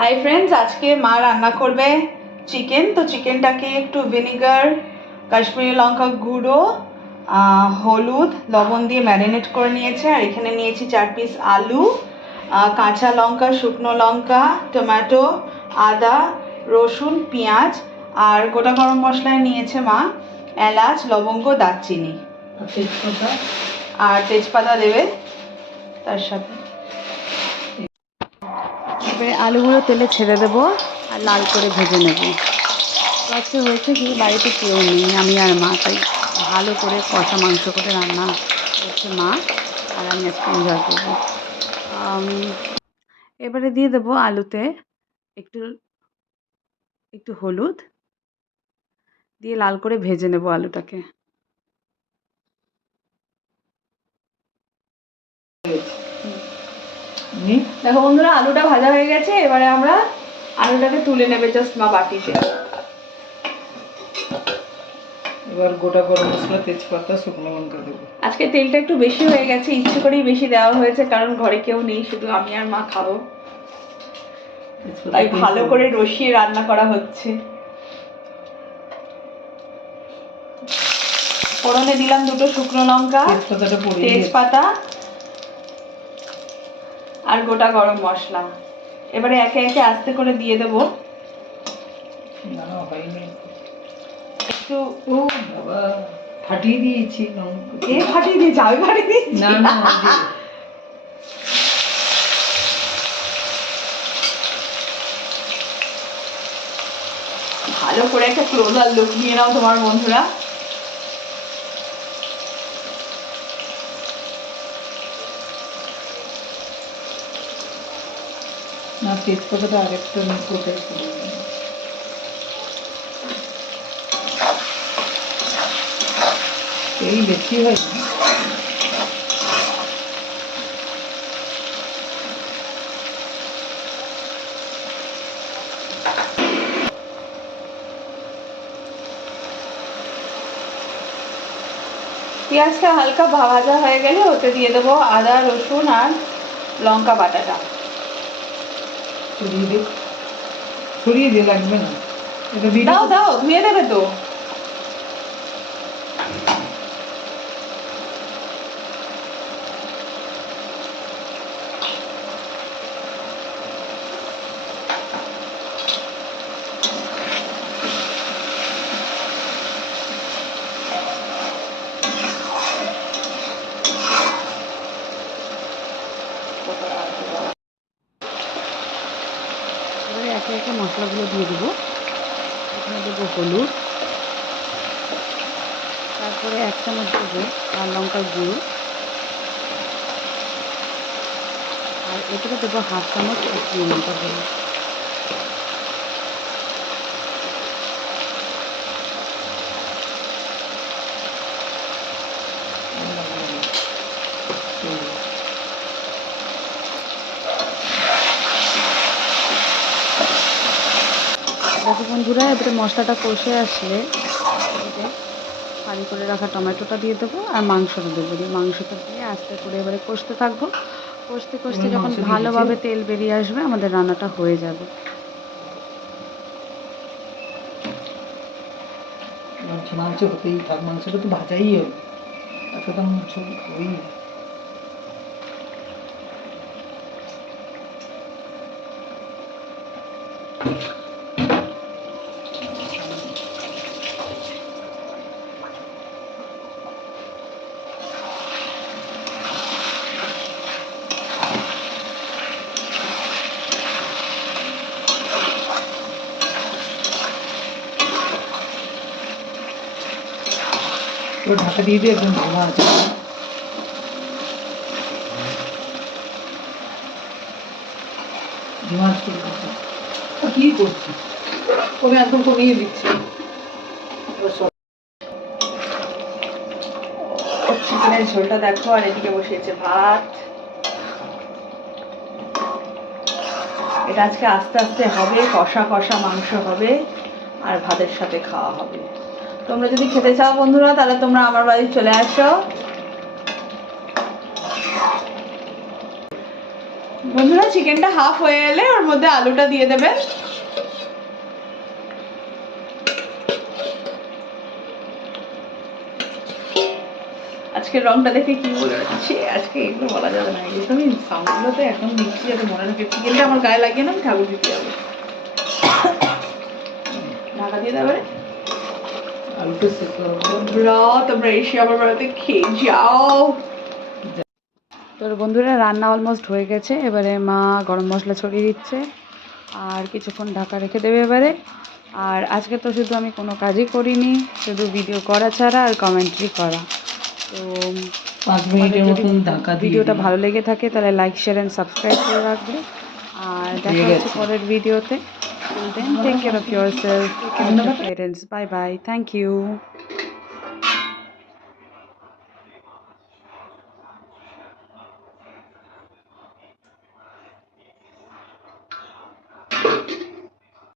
Hi friends, আজকে মা রান্না করবে চিকেন। তো চিকেনটাকে একটু ভিনেগার, কাশ্মীরি লঙ্কা গুঁড়ো, হলুদ, লবণ দিয়ে ম্যারিনেট করে নিয়েছে। আর এখানে নিয়েছি 4 পিস আলু, কাঁচা লঙ্কা, শুকনো লঙ্কা, টমেটো, আদা, রসুন, পেঁয়াজ আর গোটা গরম মশলায় নিয়েছে মা এলাচ, লবঙ্গ, দারচিনি আর তেজপাতা দেবে তার সাথে। এবারে আলুগুলো তেলে ছেড়ে দেবো আর লাল করে ভেজে নেব। তো আজকে হয়েছে কি, বাড়িতে কেউ নেই, আমি আর মা, তাই ভালো করে কষা মাংস করে রান্না করছে মা, আর আমি আজকে এনজয় করবো। এবারে দিয়ে দেবো আলুতে একটু একটু হলুদ দিয়ে লাল করে ভেজে নেব আলুটাকে। দেখো বন্ধুরা, আলুটা ভাজা হয়ে গেছে। এবারে আমরা আলুটাকে তুলে নেবে জাস্ট মা বাটিতে। এবার গোটা গরম মশলা, তেজপাতা, শুকনো লঙ্কা দেবো। আজকে তেলটা একটু বেশি হয়ে গেছে, ইচ্ছে করেই বেশি দেওয়া হয়েছে, কারণ ঘরে কেউ নেই, শুধু আমি আর মা খাবো, তাই ভালো করে রসিয়ে রান্না করা হচ্ছে। ফোড়নে দিলাম 2টো শুকনো লঙ্কা, তেজপাতা আর গোটা গরম মশলা। এবারে একে একে আস্তে করে দিয়ে দেবো। একটু ফাটিয়ে দিয়েছি। ফাটিয়ে দিয়েছি? আমি ফাটিয়ে দিয়েছি না। ভালো করে একটা ক্লোজার লুক নিয়ে নাও তোমার বন্ধুরা। না, তেজপাতাটা আরেকটা কোথায় এই বেশি হয় না। পেঁয়াজটা হালকা ভাজা হয়ে গেলে ওতে দিয়ে দেবো আদা, রসুন আর লঙ্কা বাটাটা। ছড়িয়ে দিয়ে লাগবে না, দাও দাও, ধুয়ে দেবে তো। এবারে একে একে মশলাগুলো দিয়ে দেবো। এখানে দেবো হলুদ, তারপরে 1 চামচ দেবো লাল লঙ্কার গুঁড়ো, আর এটাতে দেবো 1/2 চামচ কাশ্মীরি লঙ্কার গুঁড়ো। দেখো বন্ধুরা, এবারে মশলাটা কষে আসলে ফালি করে রাখা টমেটোটা দিয়ে দেবো আর মাংসটা দেবো। মাংসটা দিয়ে আস্তে করে এবারে কষতে থাকবো। কষতে কষতে যখন ভালোভাবে তেল বেরিয়ে আসবে, আমাদের রান্নাটা হয়ে যাবে। মাংস হতেই থাক, মাংসটা তো ভাজাই হবে, তারপরে তো মাংস হবেই। ঢাকা দিয়ে দিয়ে একদম ধোয়া আছে। কি করছি, ওকে একদম কমিয়ে দিচ্ছি। চিকেনের ঝোলটা দেখো, আর এদিকে বসিয়েছে ভাত। এটা আজকে আস্তে আস্তে হবে, কষা কষা মাংস হবে আর ভাতের সাথে খাওয়া হবে। তোমরা যদি খেতে চাও বন্ধুরা, তাহলে তোমরা আমার বাড়ি চলে আসো। বন্ধুরা বন্ধুরা চিকেনটা হাফ হয়ে এলে ওর মধ্যে আলুটা দিয়ে দেবেন। আজকের রংটা দেখে কি বলে যাচ্ছে, আজকে এগুলো বলা যাবে না, এগুলো আমি সাউন্ডগুলোতে এখন দিচ্ছি যাতে মনে রাখে। চিকেনটা আমার গায়ে লাগিয়ে না আমি ঠাকুর দিতে যাবো। ঢাকা দিয়ে দেবে। আলুটা সেদ্ধ হবে। বন্ধুরা তোমরা এসে আমার বাড়িতে খেয়ে যাও। তোর বন্ধুরা রান্না অলমোস্ট হয়ে গেছে, এবারে মা গরম মশলা ছড়িয়ে দিচ্ছে আর কিছুক্ষণ ঢাকা রেখে দেবে এবারে। আর আজকে তো শুধু আমি কোনো কাজই করিনি, শুধু ভিডিও করা ছাড়া আর কমেন্ট্রি করা। তো 5 মিনিটের মতন ঢাকা দিয়ে ভিডিওটা দিলাম। ভালো লেগে থাকে তাহলে লাইক শেয়ার অ্যান্ড সাবস্ক্রাইব করে রাখবে। আর দেখা হচ্ছে পরের ভিডিওতে। Till then, take care of yourself, take care of your parents. Bye bye. Thank you.